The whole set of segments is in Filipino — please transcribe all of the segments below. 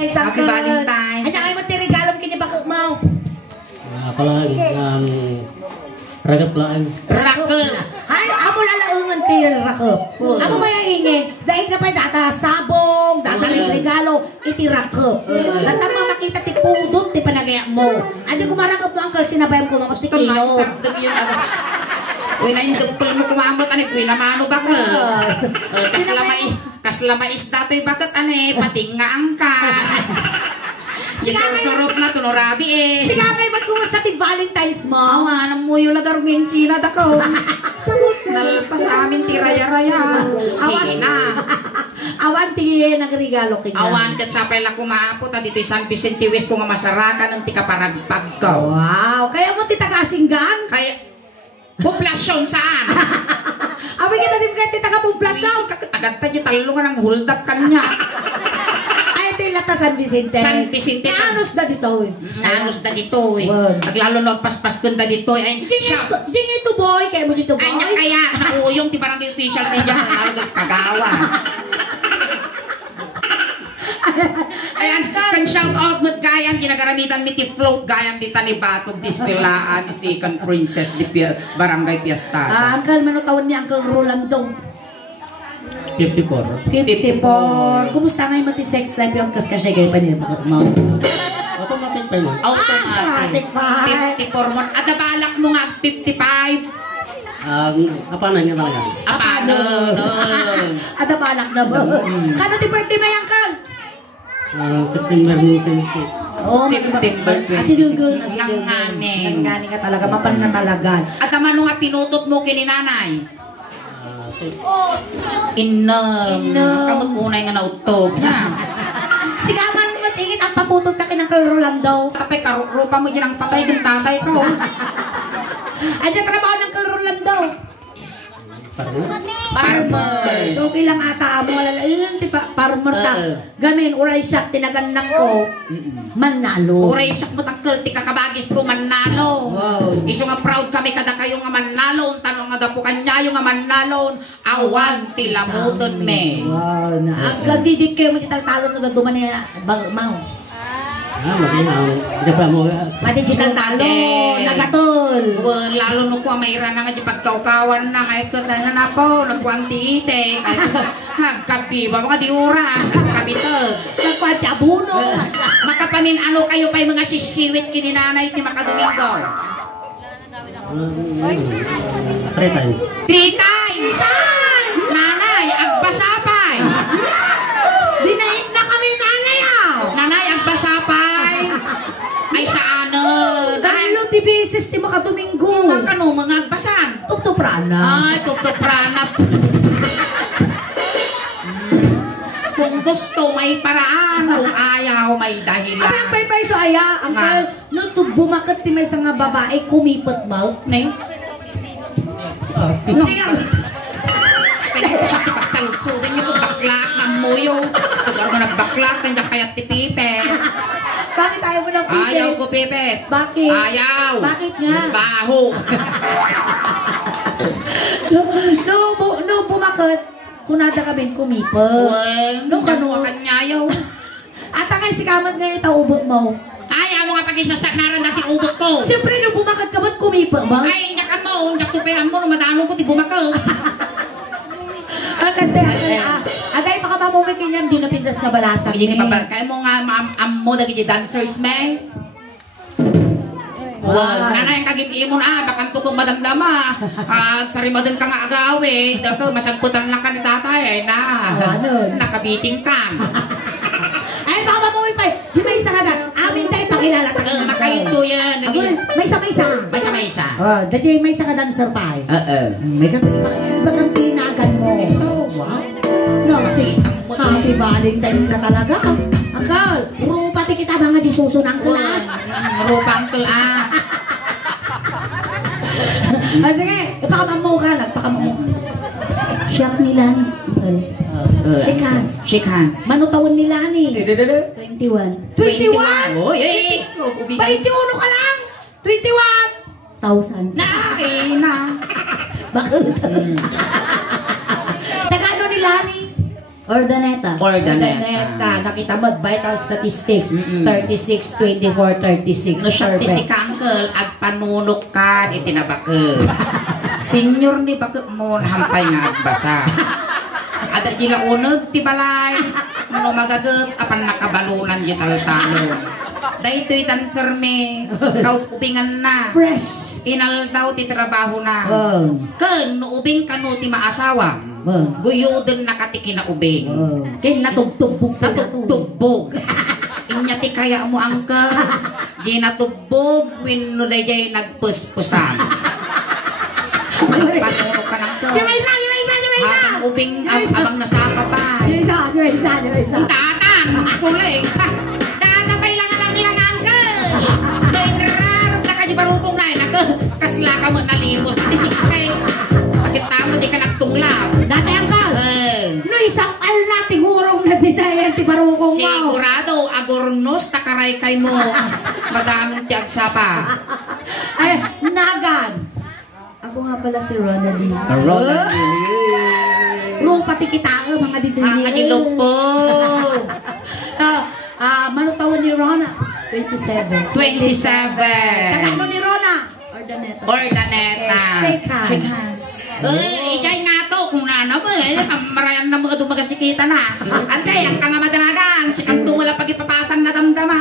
Happy Valentine's. Ano kayo magtirigalom kinibako mo? Apalagi yang ragap lang. Rakap. Ay, amo lalaungan kayo rakap. Amo mayangingin, dahil na pa data sabong, data regalo, iti rakap. Data makita ti pudot, ti panagaya mo. Adi kumarakap mo angkal sinabayam ko mga stikino. Uy, naindugpul mo kumamot, uy, namano ba ka? Kaslama isda to'y bagat, pating nga angka. Surop na to, no, Rabi eh. Sige kayo, ba't kumusta ti Valentine's mo? Awa, nang mo yung lagarungin sila, dako. Nalpas amin ti raya-raya. Sige na. Awan ti nagregalo kanya. Awan kat sa pala kumapot, dito'y San Vicente West kung masarakan ng ti kaparagpag ko. Wow, kaya mo ti taga-Singgan? Kaya, poplasyon saan? Abay ka na din kayo ti taga-poplasyon? Agad tayo talungan ng hold up kanya. Lata San Vicente. San Vicente. Anos na dito eh. Anos na dito eh. Naglalo na paspas ko na dito eh. Jing ito boy. Kaya mo dito boy. Ay, kaya nauyong ti barangay official sa inyo. Kagawa. Ayan, kan shout out mo gayam. Ginagaramitan mi ti float gayam ti tanibatog dispilaan ni Second Princess di barangay Piestada. Uncle, manutawon ni Uncle Rolando. 54. 54. Kumusta ngayon mo ti sex life yung kaskasya kayo pa niya mo? Automatic pa mo. Automatic. 54 mo. At nabalak mo nga 55. Apanan niya talaga. Apanan. At nabalak na ba? Kano ti birthday may Uncle? September 26. Oh, September 26. Asidugol. Nangani ka talaga. Mapan na talaga. At naman nga pinutot mo kininanay. Inom. Kamot munay nga nautog. Sigaman mo tingin ang paputot na kinang Rolando. Tapay karupa mo dyan ang patay ng tatay ko. Ay, na trabaho ng Rolando. Farmer. Okay lang ata mo. Ilan ti farmer ta. Gamin, uray siyak tinaganak ko. Manalo. Uray siyak mo takkel ti kakabagis ko manalo. Iso nga proud kami kada kayo nga manalo. Tanong nga dapo kanya yung nga manalo. Awan ti lamuton me. Wow. Agadidik kayo magkitaltalo na duman niya. Mau. Diba mo? Madigital talo, nagatol. Lalo no ko mayra na nga di pagkaukawan na kahit ko na na po, nagwanti ite. Hagkapi ba mga di oras, hagkapi to. Nagwanti abuno. Makapamin ano kayo pa yung mga sisiwit kininanay ti Makadomingo? 3 times. 3 times! Nanay, agbasapay! Dinaik na kami nanay ah! Nanay, agbasapay! Ay saano? Dahilo ti bisis ti Makadomingo. Ang kano, mga agbasan? Tuptuprana. Ay, tuptuprana. Kung gusto, may paraan. Kung ayaw, may dahilan. Ang pay so aya, ang no to bumakat ti may nga babae kumipot mo. Nay? No. Pwede ko siya pagsaludsudan yung baklak ng muyo. Siguro ko nagbaklak, nandiyan kaya ti Pipe. Bakit ayaw mo ng Pipe? Ayaw ko Pipe. Bakit? Ayaw. Bakit nga? Baho. No, bumakat. Kunada kami kumipot. No, kano kanya ayaw. At ang si kamat ngayon taubot mo. Ayaw mo nga pag-isasak naran dati ubot ko. Siyempre, no, bumakat ka ba't kumipot mo? Ay, nyakan mo. Nyaktupin mo, madano ko ti bumakat. Kasi, agay makamamumay kanyang di napindas na balasan. Hindi pa pala. Kaya mo nga, mo dagi dancers, may. Nanay, kagim-imon bakanto kong madamdama. Sarimadan ka nga agawi. Dako, masagputan lang ka ni tatay. Nakabiting ka. Ay, makamamumay pa. Di may isa ka na. Amin tayo pakilala. Makayito yan. May isa. May isa. Dati may isa ka dancer pa eh. May kang tinagan mo. Wow. No, kasi happy Valentine's ka talaga. Akal, pati kita mga disuso ng kulat. Rupa ang tula. Sige, ipakamamu ka. Nagpakamamu. Shake nila ni Shake hands. Shake hands. Manutawon nila ni 21. 21? Oy, ay. 21 ka lang. 21,000. Na. Bakit? Nagano nila ni? Ordaneta. Ordaneta. Nakita mo, vital statistics. Mm-mm. 36, 24, 36. No siya ti si Kangkel, agpanunok ka, itinabake. Senior ni bake mo, nahampay nga agbasa. Adar gila unod, ti balay. No magagot, apan nakabalunan yung taltalo. Dahil ito'y dancer me, kaupingan na. Fresh. Inaldaw ti trabaho na. Ken, no ubing ka no ti maasawa. Guyo din nakatiki na ubing. Ken natugtugbog. Natugtugbog. Inya ti kaya mo angka. Di natugbog, win no dayay nagpuspusan. Nagpanuro ka ng ka. Habang ubing, abang nasaka pa. Yung isa. Tatan, suling. Datapay lang angka. Denrarot na ka di barupong na. Kasla ka mo nalimos. Di 6 pay. Kita mo di ka nagtunglap. Dati ang ka. No isang natin hurong na ditayan ti barukong mo. Sigurado, agornos takaray kay mo. Madaming ti agsapa. Ay, nagan. Ako nga pala si Ronaldine. Rung pati kita mga dito Ang kagilog po. Manutawan ni Rona. 27. 27. Tagang mo ni Rona. Ordaneta. Ordaneta. Shake hands. Ikay nga to, kung na mo marayan na mga dumagasikita na. Ante, ang kang madanagan, si kanto wala pagipapasan na damdama.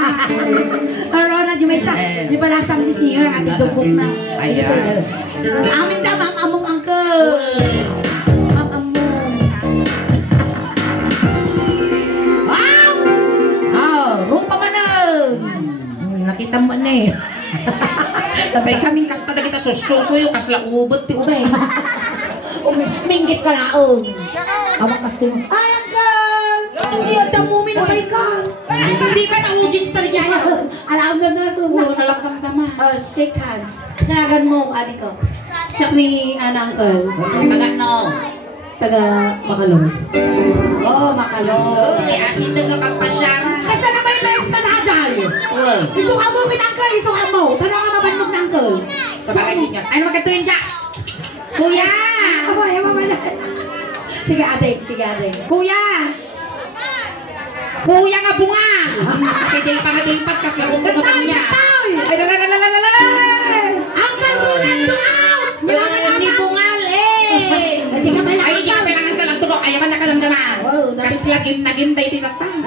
Rona, di may isa, di pala sam di singer, ati dubok na. Ayan. Amin tama, ang among angkel. Ang among. Wow! Rumpa manang. Nakita mo na eh. Sabay kaming kasta na kita susuyo, kasla ubot ti ubay. Minggit ka laong. Awak kasi mo. Ay, angkel! Hindi ang damumi na bay ka. Hindi ba na-audience na rin yan? Alam na na, so. Oo, nalagkamdama. Shake hands. Tanagan mo, ani ko. Siya ni Ana Uncle. Taga no. Taga Makalong. Oh, makalong. Asin na kapag pasyang. Kasi na may sa najay. Isuka mo, kinangkel, isuka mo. Tanong ka mabanmog na angkel. Sa bagay siya. Ay, magkatuyin dyan. Kuya! Sige ate. Kuya! Kuya nga bungal! Kadilpat kasi lagot ko naman niya. Ay, Angkel Ronaldo out! Ni bungal eh! Ay, di ka kailangan ka lang tugok. Ayaman na kadamdama. Kasi nagim tayo titatang.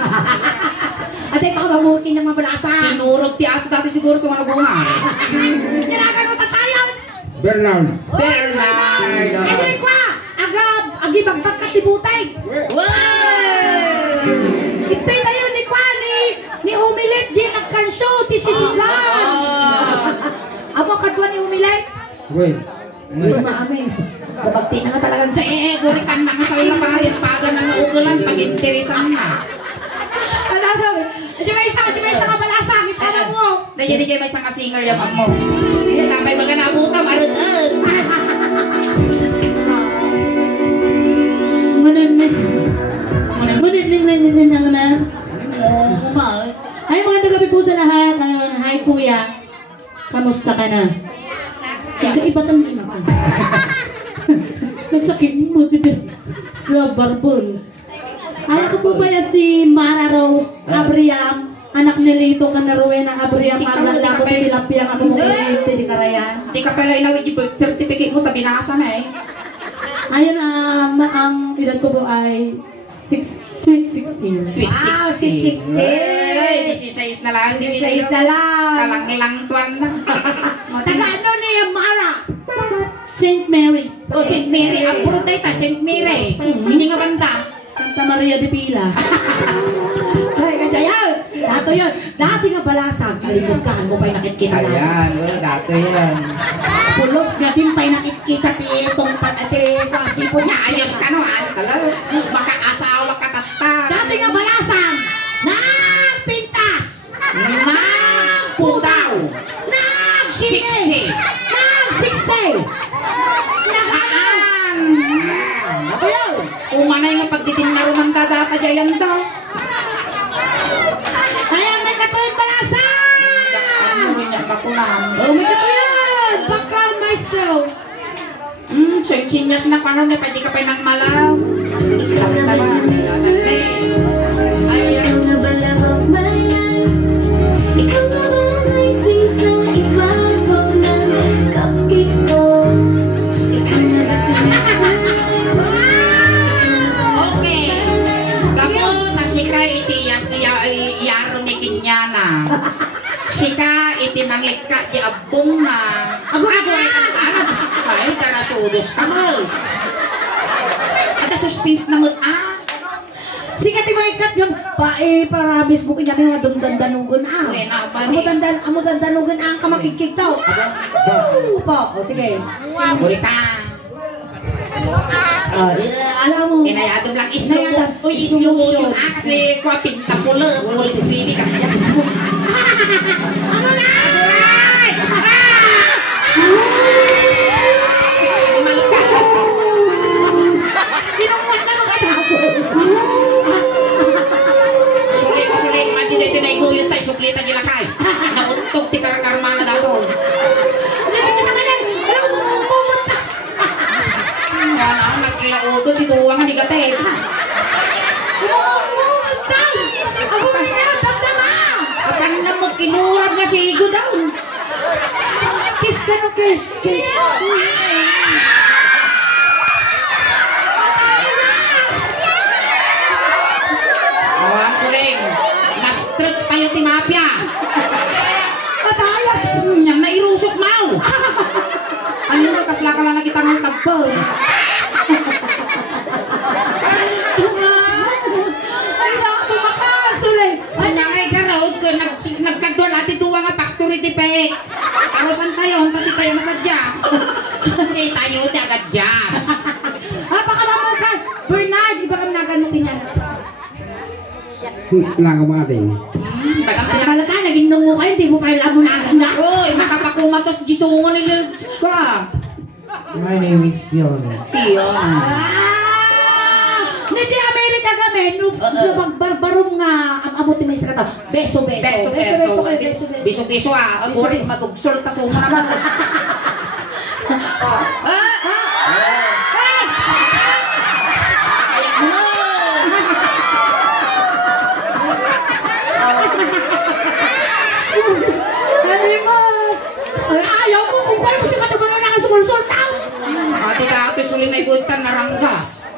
Ate, baka mamukin ng mabalasa. Tinurog ti aso dati siguro sa mga bungal. Niragan mo tatayan. Bernard. Anyway kwa, agi bagbag ka tibutay. Wow! Itay na yun ni kwa ni Umilit, di nagkansyo, ti sisiblan. Amo kadwa ni Umilit? Wait. Mami, dabagti na nga talagang Sa guri kan na nga sa lapahin, paga na nga ugulan, pag-interesan na. Ano gawin? Di ba isa ka balasa, kita na mo. Dahil may isang singer yaman mo. Hindi, tapay mga nabutam, arad-ad. Ngunit naman. Ay, mga tagabi po sa lahat. Hi, kuya. Kamusta ka na? Iba tanong ako. Nagsakit mo, Slav Barbon. Ay, ako po ba yan si Mara Rose Abriam, anak ni Lito Canaruena Abriam, maglalako ko tilapia ako mo kaya di karayan. Di ka pala inawit yung birth certificate mo, tabi nakasa na eh. Ayun, ang edad ko po ay sweet 16. Sweet 16. Wow, sweet 16. Ay, 16 na lang. 16 na lang. Kalang-lang tuwan na. Taga ano niya, Mara? St. Mary. O, St. Mary. Ang puro tayo ta, St. Mary. Hindi nga banda. Santa Maria de Pila. Ay, kaya dato yun. Dati nga balasang, alibugkaan mo pa'y nakikita na. Ayan, well, dato yan. Pulos nga din pa'y nakikita itong panate, kwasipo niya. Ayos ka no, talaga. Makaasawa ka tata. Dati nga balasang, nagpintas, Nagputaw. nagsinis, nagsiksi, nagaan. Ako yun. Umanay nga pagtitin na rumanda data jayan daw. Kaya may katuwid balasang. Ano rin niya bakulang. Oh, may katuwid. Background maestro. Chinyas na paano na pwede ka pa nang malaw. Sabi ka ba? Ay, yaro ni Kinyana. Sika, itimangit ka, di abong na. Ako rin ang anak. Ay, tarasudos ka mo. Ada suspense na mo, Sikat yung mga ikat yung parabis bukin niya mga dumdandanugan Uy, na ba ni? Amo dandanugan ang kamakikik tao. Po, o sige. Uri ka. Alam mo. Inayadong lang islo. Uy, slow motion. Kasi kwa pinta pula. Ulit pili ka siya. Ano na? Aduray! Malika. Pinungwan na mga tao. Sulit, imagine ito na iguyot tayo. Suklita gilakay. Nauntog ti karkarma na dato. Ano kita ka na? Alam mo, pumunta. Kaya ako nagkilauto. Tituwangan ni Gate. Pumunta. Ako rin na, damdama. Apan na magkinurag nga sigo daw. Kiss ka no, kiss. Kiss. Awan, Suling. Nastrut tayo ti mafia. Matayas. Yang nairusok mau. Ano mo, kasla ka lang nakita ng tabal. Ay, nakakasulit. Ay, nangay ka raod ko. Nagkagdoon at ituwa nga factory ti pe. Karosan tayo, hunta si tayo masadya. Si tayo ti agad jazz. Baka mamang ka. Bernard, iba kami naganutin yan. Lang ka mga ating. Bagang Pala ka, naging nungo kayo, di mo pa yung lamunagan na. Uy, makapakumatos gisungon nila ka. My name is Fiona. Fiona. Medyo Amerika kami, nung magbarbarong nga, amutin mo yung sakata. Beso. Beso ah. Ang uri, matugsol ka sungo naman. Kaya mo. Ano mo? Ayaw ko kung kaya mo siya katumano na nga sumulsul tao. Ate ka, ate suli na ikutan naranggas.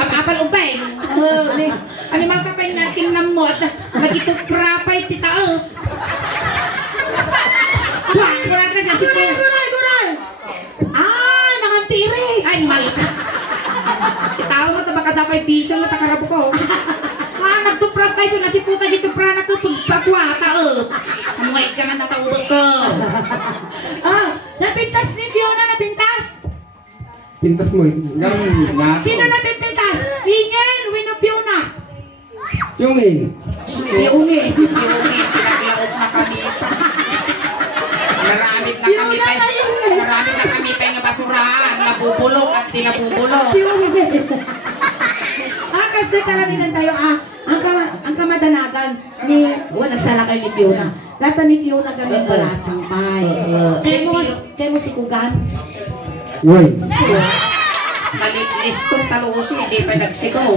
Apal ubay. Animal ka pa yung nating namot. Nagitupra-pay ti tao. Kuran ka sa sipo. Guray! Ah, nakantiri. Ay, mal ka. Tao mo ito baka dapay piso na takarabo ko. Nagtupra-pay so nasiputa dito pra na kutugpagwa tao. Amuay ka na nataubot ko. Napintas ni Fiona, napintas. Pintas mo. Sino napintas? Ingen, Wino Fiona. Yungin. Yungin, pinaglaot na kami. Maramit na kami pa yung basurahan. Nabubulok at di nabubulok. Kasi karamihan tayo, ang kamadanagan ni, nagsala kayo ni Fiona. Lahat ni Fiona kami palasang pay. Kaya mo si Kugan? Uy. Nalistong talusi, hindi pa nagsikaw.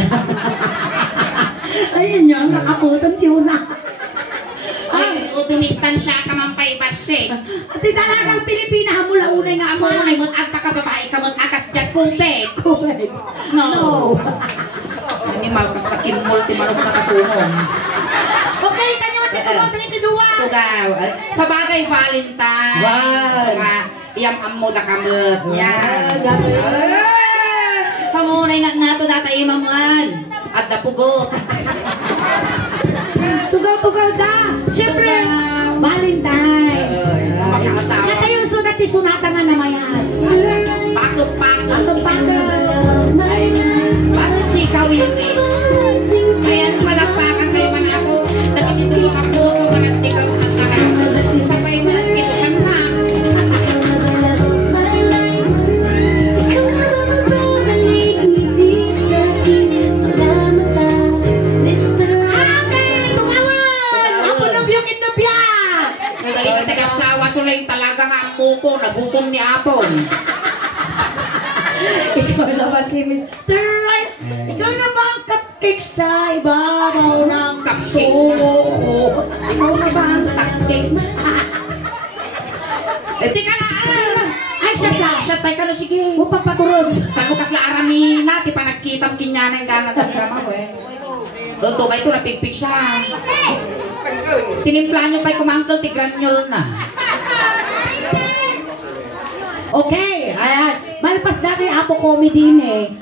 Ayun yun, nakaputan Fiona. Ay, utumistan siya kamampay basi. At talagang Pilipina, hamula unay nga Ako ay mo agpakababae ka mo akas dyan kumpeg. Kumpeg. No. Animal kas na kinmol ti manok na kasunong. Okay, kanya mo tituwa, tituwa. Tugaw. Sa bagay Valentine. Wow. Saka iyam ammo da kamot. Yan. Kamunay nga to datay mamuan. At dapugot. Tugaw da. Siyempre, Valentine's. Magkakasawa. Nga tayo sunat ni sunata nga namayas. Pakot. Pakot. Bakit chika win-win? Ayan, malakpakan kayo man ako. Nakititulong ang puso ka nagtikaw at nagarap. Sabay mo, ito siya na. Nagkakasawa sulay talaga nga ang muko. Nagutom ni Apon. Ikaw na ba si Mr. Right? Ikaw na ba ang cupcake sa ibabaw ng sumo ko? Ikaw na ba ang cupcake? Teka lang! Ay, shot tayo ka na, sige. O papaturod. Tago kas la arami na, ti pa nagkitam kinyanan gana ng gamaw eh. Ito ba ito napigpig siya? Tinimpla nyo kay kumangkal, tigrannyol na. Okay, ayan. Malpas natin yung Apo comedy ni.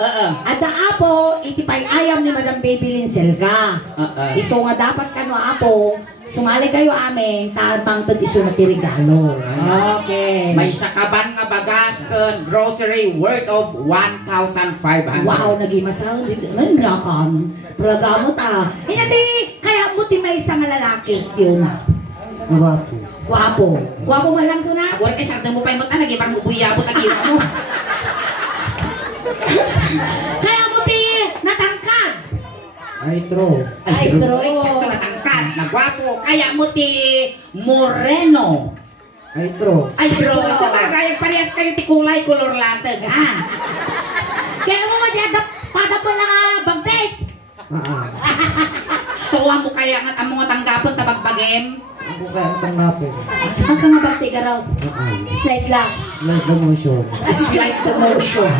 At the Apo, itipay ayam ni Madam Babylin Selga. Iso nga dapat kano Apo, sumali kayo amin, tabang tad iso na tirigalo. Okay. May sakaban nga bagas kan grocery worth of 1,500. Wow, nag-imasaw. Nanlakan. Talaga mo ta. Inati, kaya mo ti may isang lalaki. Yun na. Guwapo. Guwapo. Guwapo man lang suna. Agor kay sarda mo pa imot na, nagibang ubuyabot ang iyo mo. Kaya mo ti natangkad. Ay, tro. Ay, pero Eksakto natangkad, nagwapo. Kaya mo ti moreno. Ay, tro. Ay bro, sa bagay, parehas kayo ti kulay, color latag, ha? Kaya mo madadap, padap mo lang bagdate. So, mo kaya nga ang mga tanggapon tabagbagem? Ako kaya ang tanggapin. Ang kang bagti ka raw. Slide lang. Like the motion. Slight the motion.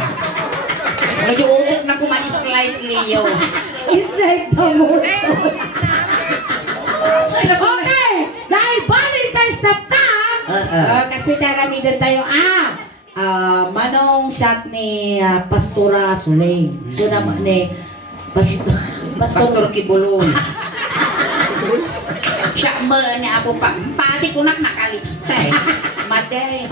Medyo utot na kumani slightly, yos. Slide the motion. Okay! Dahil Valentine's na ta, kasi taramidan tayo, manong shot ni Pastora Sulay. So naman ni Pastor Kibuloy. Siya ni Apo pa. Pati ko nakalipstay. Madre,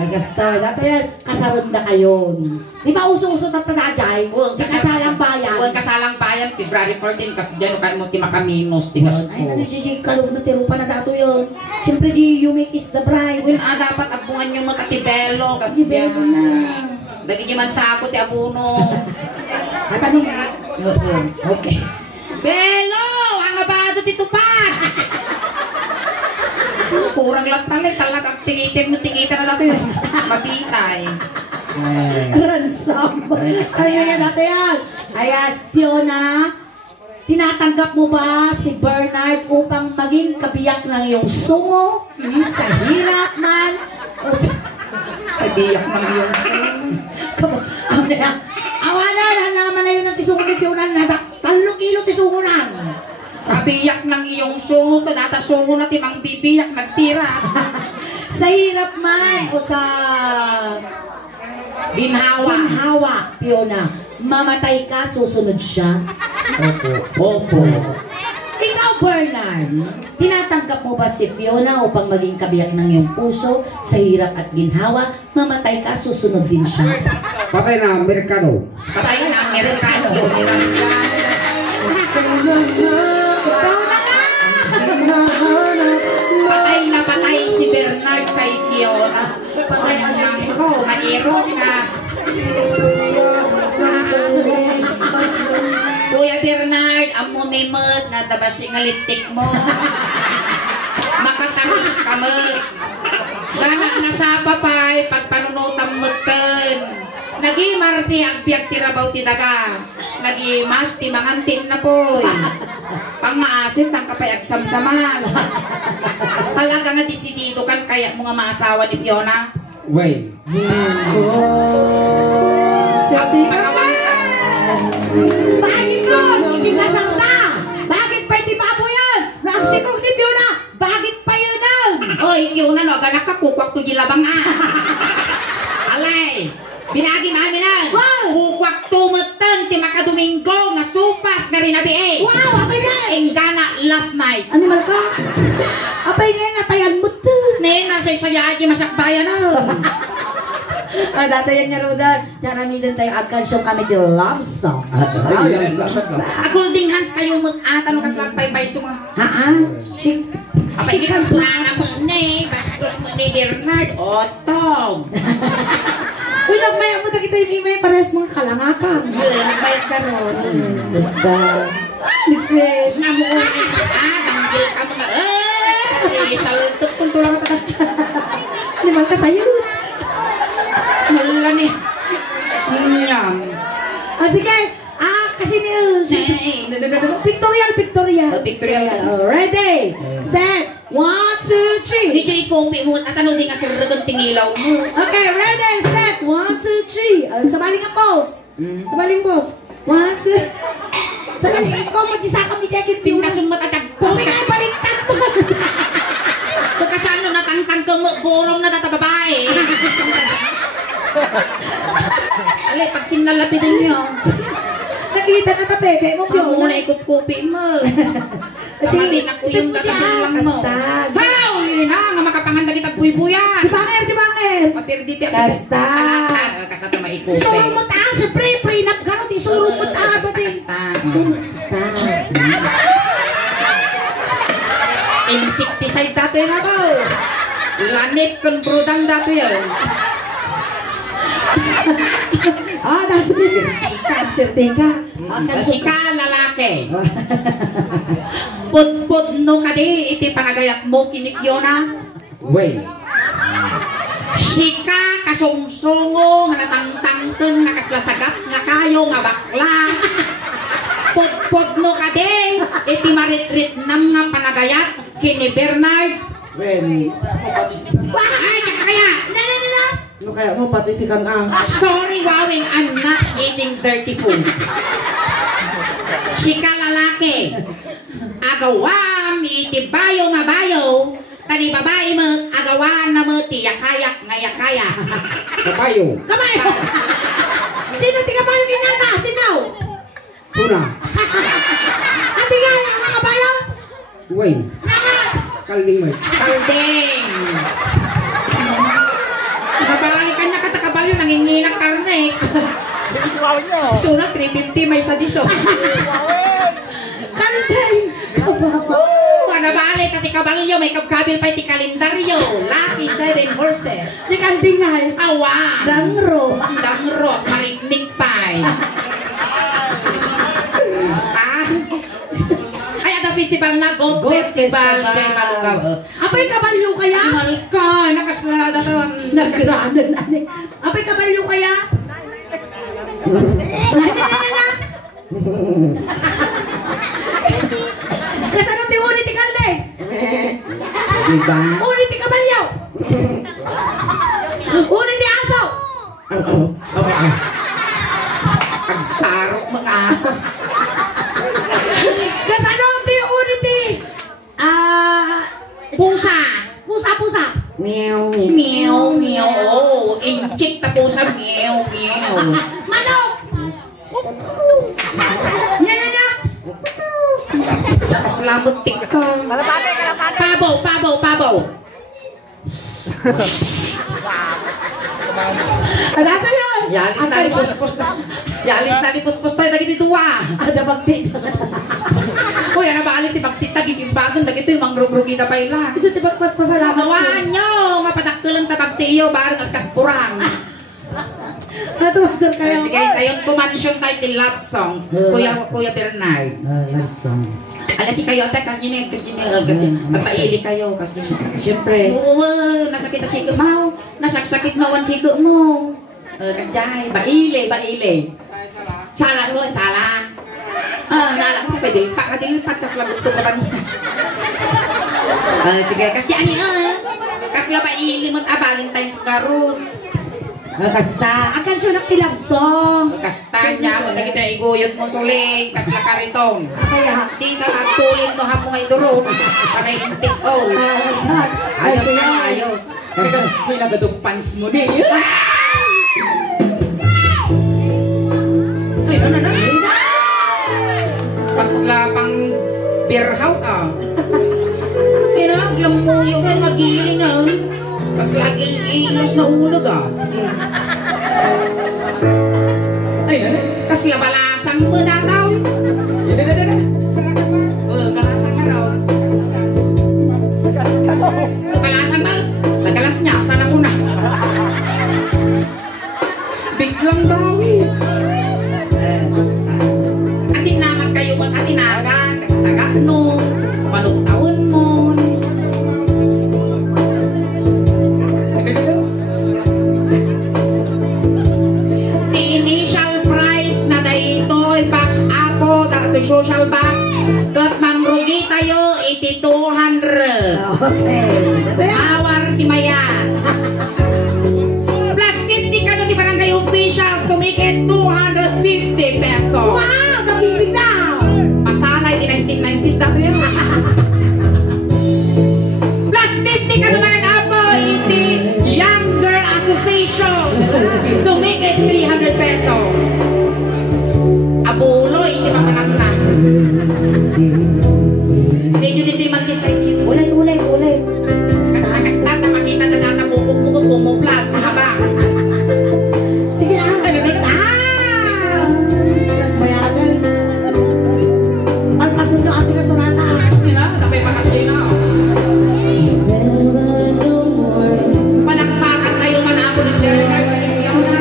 agasto. Dato yan, kasarunda kayo. Di ba uso-uso na padajay? Di kasalang bayan. Huwag kasalang bayan, February 14, kasi dyan kayo mo timakaminus, tigas Ay, nani, kalog na tirupa na dato yun. Siyempre, you make is the bride. Dapat abungan nyo mo tatibelo, Si kasi Bebo na. Dagi nyo man sa ako, ti abuno. Katanong. Okay. Belo! Ang abado titupan! Kurang lang talagang tingitin na natin. Mabitay. Ransom. Ayan, natin yan. Ayan, Fiona, tinatanggap mo ba si Bernard upang maging kabiyak ng iyong sungo? Sa hirap man? O sa... Kabiyak ng iyong sungo. Awanan naman na yun ang tisungo ni Fiona. 3 kilo tisungunan. Kabiyak ng iyong sungo. Natasungo na timang bibiyak. Nagtira. Sa hirap man o sa... Ginhawa, Fiona. Mamatay ka, susunod siya. Opo. Ikaw, Bernard, tinatanggap mo ba si Fiona upang maging kabiyak ng iyong puso sa hirap at ginhawa? Mamatay ka, susunod din siya. Patay na, Amerikano. Patay na ang Amerikano. Ikaw na nga! Patay si Bernard kay Fiona. Patay ang nangko. Nairong na. Kuya Bernard, amo mimot na tabasing alitik mo. Makatanos ka mo. Gana na sa papay, pagpanunutan mo ten. Nagi-marti agbiag tirabaw ti daga. Nagi-mas ti mangantin na po. Pang-maasim tang kapay agsamsaman. Talaga nga disidido kan kaya mo nga maasawa ni Fiona. Wait. Nakawan ka. Bakit yun? Hindi ka sarta! Bakit pa hindi pa po yan? Nagsikog ni Fiona! Bakit pa yun ang? Oy, Fiona no, ganak ka kukwak to gilabang Alay! Binagi mami na! Kukwak tumutan ti makadomingo nga supas nga rinabi Wow! Apay na! Enggana last night. Animal ka? Apay na natayan mo to! Nena, say-sayaji masakbayan na. Data yan nga Rodan. Naramidan tayo agkansyon kami di love song. Agulding hands kayo mo atan kaslagpay-pay suma. Haan? Apay di kang sunana mo ni, bastos mo ni Bernard. Otog! Uy, nagmaya mo na kita yung may parehas mga kalangakan. Nagbayad ka ron. Basta. Nag-sweet. Namuunin ka tanggil ka mga, saltot kung tulang ka. Limal ka sa'yo. Wala ni. Yan. Sige. Kasi pictorial. Pictorial. Ready, set, 1, 2, 3. Hindi kayo ikupi mo at ano din nga surutong tingilaw mo. Okay, ready, set, 1, 2, 3. Sabaling ang pose. Sabaling pose. 1, 2. Sakali, ikaw magsisakam ni Jackie Piuna. Pintasong matagpos. Huwag nga baliktad mo. Pagkasano natangtang gurong na tatababae. Alay, pag sinalapidin niyo. Nakita na ta, Pepe mo, Piona. Piuna. Muna ikot-kupi mo. Pamatin ako yung tatasilang mo. How! Yun na, nga makapangandag itag buy-buyan. Si Banger. Maperditi ako. Kasta. Kasta ito maikupi. Surumot aan, si Pre, nagkarot, isurumot aan sa din. Kasta. Insecticide dati na ako. Lanit kung brudang dati yun. Dati. Sirtika. Kasi ka, lalaki. Put no ka di, iti panagayat mo kinikyo na. Wey. Sika, kasungsungo, nga natangtangteng, nakaslasagat nga kayo, nga bakla. Put no ka di, iti maritrit nam nga panagayat, kini Bernard. Wey. Ay, kaya! Ano kaya mo pati si Kanang? Sorry, Wawing, I'm not eating dirty food. Sika lalaki. Agawam, iti bayo nga bayo. Tani babae mo, agawan na mo, tiyakayak nga yakaya. Kabayo. Kabayo! Sino ti kabayo ginana? Sinaw? Tuna. Ati nga yung mga kabayo? Wey. Kalding mo. Kalding. Nabalikan niya katakabalyo, nanginginak karne. Sunat, 350 may sa diso. Kalding! Nabalik kati kabalyo, may kabkabil pa iti kalendaryo. Lucky 7 horses. Si Kalding nga eh. Awan. Dangro. Dangro, mariknik pa eh. Ay, ada festival na, Gold Festival. Kay Malugaw. Apay kabalyo kaya? Malka, nakaslada to. Nagrada na ni. Apay kabalyo kaya? Kasano ti ulit ti Kalding? Diba? Ulit ti kabalyo. Ulit ti aso. Agsarok mga aso. Kasano ti ulit ti Pusa. pusa. Meow. Meow, meow. Oh, inchik ta pusa. Meow, meow. Manok. Yan. Salamat tikong. Pabaw. Ada ka yun. Yalis na lipos-pos tayo dagiti tuwa. Ada bagti. Uy, ano ba alit tibagtit tagipimbagan dagito yung mangrugrugi na pa ila. Isa ti pasalamat. Magawa nyo, nga pataktulan tabagti iyo, barang agkaspurang. Natuwagdor kayo. Sige, tayo pumansyon tayo ti love songs. Kuya Bernard. Love song. Ala si kayo, kasi magpaili kayo. Kasi siyempre, nasakit na sigo mo. Nasaksakit na wan sigo mo. Kasi dahil, baile. Sala. Nalang ko, kadilpak, kas lagot to kapanikas. Sige, kasi ani, kasi baile mo't Valentine's garot. Kasta. Akan siya nakilab song. Kasta niya, kung nakita iguyot mo suling, kas lakaritong. Kaya. Di na tulid no hapong ay durong. Para intik, oh. Ayos. May nagadong pants mo din. Ay, no. Kasla pang beer house, ah. Lamuyo ka, nagiling, ah. Kasla ilos na ulog, ah. Ay, kasla balasang mo dataw. Balasang ka raw. Balasang ba? Nagalas niya, sana ko na. Biglang dawi. Atin naman kayo at atinagan. Kasi taga-no. Manong taon mo. The initial price na dahito'y box apo dahito social box. Kat mangrugi tayo, 8,200. Okay. Awar ti mayan. Plus 50 ka na ti barangay officials to make it 250 pesos. Wow! Nabibig na! dato yan. Plus 50 ka naman ako, iti Young Girl Association to make it 300 pesos. Abulo, iti makanan na. Medyo dito yung mag-design yun. Ulit. Kasta na makita na natabukog-bukog kumuplat sa haba. Sige na. Mayaman. Palpasin nyo ating sonata. Tapay pakasoy na. Palakpakan tayo man ako ng Bernard. Talaga iinos na.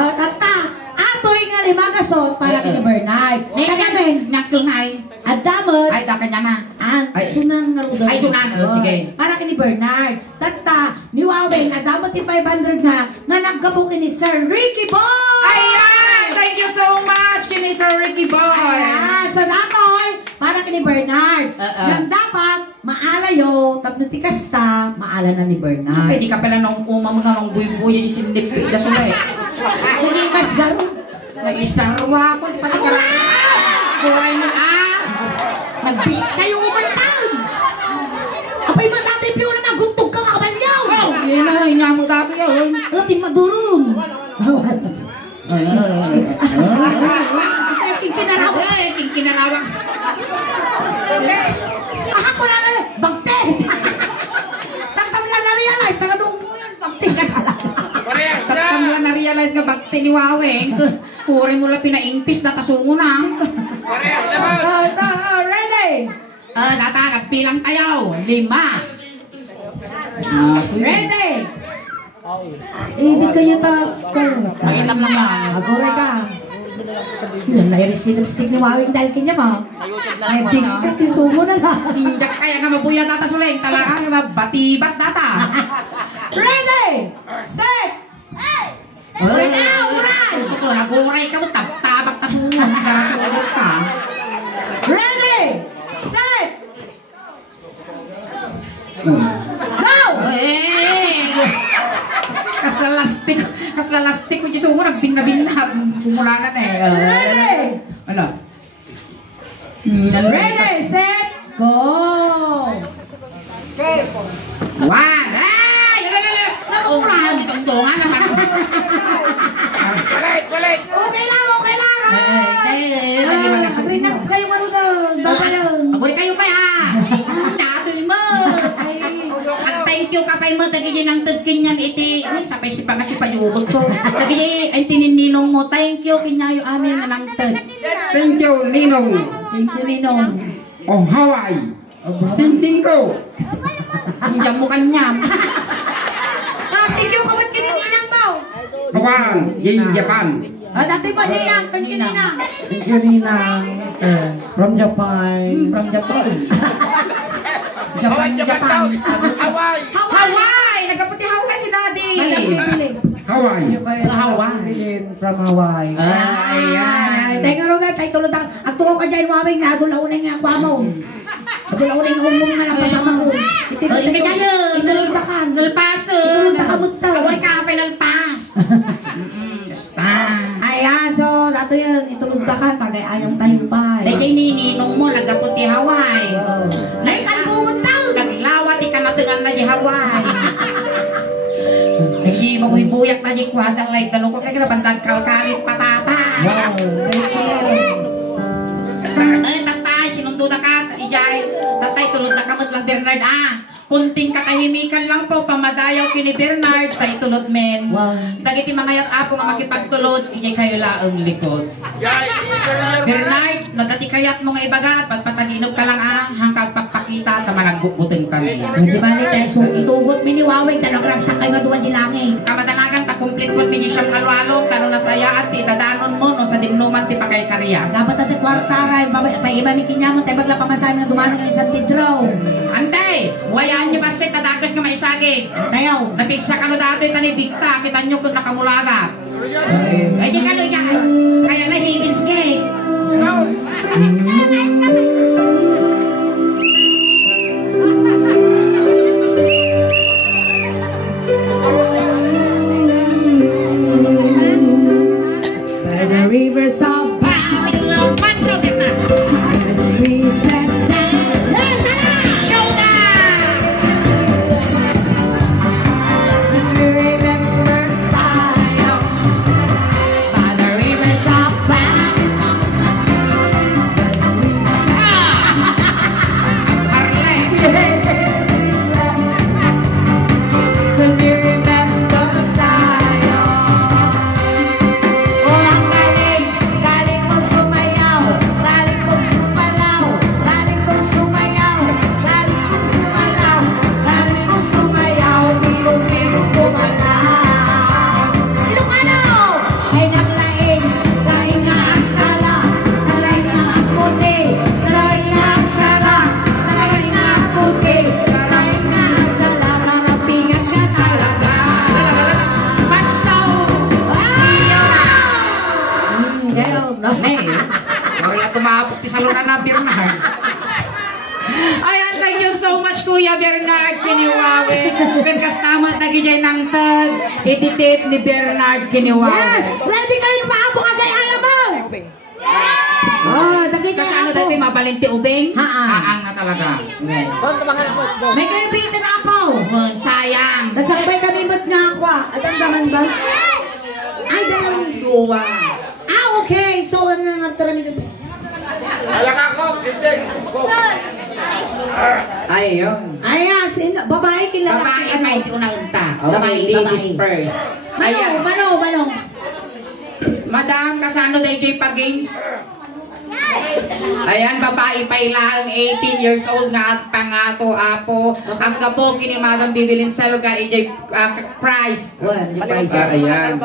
Tata, atoy nga limagasot para kini Bernard. Kagamin, Naklungay. adamot, Ay, da kanya na. ang Ay. sunan nga rudo. Ay, sunan, sige. Para kini Bernard. Tata, ni Waweng, adamot ti 500 nga nagkabukin ni Sir Ricky Boy! Ayan! Thank you so much, kini Sir Ricky Boy! Ayan, so datoy, para kini Bernard. Nang dapat, maalayo, tapno ti kasta, maala na ni Bernard. Pwede ka pala nung mga mga buy-buy yung sinip. Dasula eh. Nagigas garo. Nag-istarwa ako, di pati ka. Kuray mo Nag-beat kayo umantag. Apay matatay piyo na magutog ka makabalyaw. Oh, yun na, inamo dati yun. Wala ting madurong. Ay, kinarawa. Kinarawa. Ako na na, bagte. Tagtam lang na-realize, nagadong mo yun, bagte ka na lang. Tatam lang na-realize nga bakti ni Waweng. Kuray mo lang pinaimpis na tasungo na. So, ready? Nata, nagpilang tayo. 5. Ready? Ibig kayo tas. Ayun lang yan. Agoray ka. Yan na i-receive stick ni Wawing dahil kanya mo. Ay, big kasi sumo na lang. Injak kaya nga mabuya tata suling. Talaga mabatibat tata. Ready? Set! Uray ka! Uray! Ito, naguray ka mo. Tabak tasungo. Nagasulos ka. Ready? Set! Go! Kas lastik ko di sumo. Nagbina-bina. Kumulanan eh. Ready? Ano? Ready? Set! Go! 1. Ay! Nakukurang. Itong tungan naman. Okay lang, okay lang! Tadi makasih. Rin na kayo marunong. Babalang. Ako rin kayo pa ya. Datoy mo. At thank you ka pa mo. Tagi ng tagkin niya iti. Ay, sapay si pa kasi payubot ko. Tagi ay tinininong mo. Thank you kinyayo amin na ng tag. Thank you, Ninong. Thank you, Ninong. Oh, Hawaii. Sing ko. Diyan mo kanya. Thank you, kamat kinininang mo. Hawang, in Japan. Dati ba Ninang? Ninang. Thank you, Ninang. From Japan. From Japan. Japan. Hawaii. Nagkaputi Hawaii ni Daddy. Hawaii. Hawaii. From Hawaii. Ayan. Tayo nga rin, tayo tulad ang tukaw ka dyan, Wawing, na adulaunay nga ang kwamo. Adulaunay nga umong nga ng pasama ko. Itinulunta ka. Nalpaso. Itinulunta ka mo tao. Ako rin ka pa lalpas. Basta. Ayan, so, dato yun, itulunta ka, tagay ayang tayo pa. Dahil yung nininong mo, nagkaputi Hawaii. Naikalbo mo tao. Naglawat, ikanatingan na di Hawaii. Nagdi mabuibuyak na di kwadang like tanong ko kaya bantag kalkalit patatas. Wow, diretso lang. Eh, tatay, sinundo na ka, ijay. Tatay, tulod na kamot lang Bernard, kunting katahimikan lang po, pamadayaw kini Bernard, tay tulod men. Wow. Dagiti mga yat apo nga makipagtulod, ijay kayo laong likod. Bernard, no dati kayat mo nga ibagat, patpataginog ka lang hangkag pagpakita, tama nagbubuteng tani. Di ba ni tayo, so itugot mi ni Wawing, tanong ragsak kayo nga duwan di langit. Kamadanagan, ta-complete mo mi siyang alwalong, tanong nasaya at idadanon mo, no, sa dimnuman ti pakay karya. Dapat natin kwartaran, pa iba mi kinyamon, tayo bagla pamasahin nga dumanong ng San Pedro. Antay, wayaan niyo ba siya tadagas nga maisagig? Tayo. Napipsa ka no dati tanibigta, kita nyo kung nakamulaga. Ay, di ka no yan. Kaya na Havens Gate. By the rivers of Babylon, panso din na. Remember Zion by the lain ang lain, lain nga ang sala, lain nga ang puti, lain nga ang sala, lain nga ang puti, lain nga ang sala, karapingan ka talaga. Ngayon, no? Wala tumapok ti salunan na Bernard. Ayan, thank you so much Kuya Bernard Kiniwawe. Kan customer nagijay ng tad. Ititit ni Bernard Kiniwawe. Yes! Ready kayo na maabong ang gayaya mo? Oh, dagay Kasi kayo ano ako. dati mabalinti ubing? Haan. Haang na talaga. May kayo bitin na ako. Sayang. Nasakbay kami mo't nga ako. At ang daman ba? Ay, dalawang duwa. Ah, okay. So, ano nga tarami doon? Ay, yun. Ayan, sino? Babae kilala. Babae, may hindi unang unta. Okay, Babae, ladies babae. first. Manong. Madam, kasano dahil kayo pa-games? Ayan, babae pa ilang 18 years old nga at pangato apo. Ang kapoki ni Madam Bibilin Salga, AJ price. Well, the price. Ayan.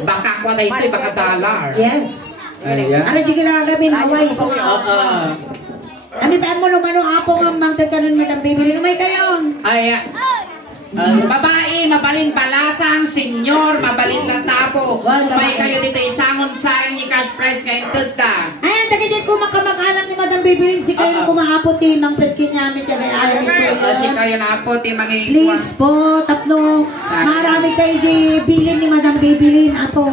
Baka kwa na ito, baka dollar. Yes. Ayan. Ano di ginagamin? Away. Oo. Ano ba mo manong apo nga mangtag kanon Madam Bibili? Lumay kayo. Ayan. Babae, mabalin balasang, senyor, mabalin latapo. May kayo dito isangon sa akin ni cash price ngayon tagta. Ayan, dagay ko makamag-anak ni Madam Bibili. Si kayo kumaapo ti mangtag kinyamit kaya ayaw nito. Kasi kayo na po, ti mga Please po, tatlo. Marami tayo di bilin ni Madam Bibili. Apo.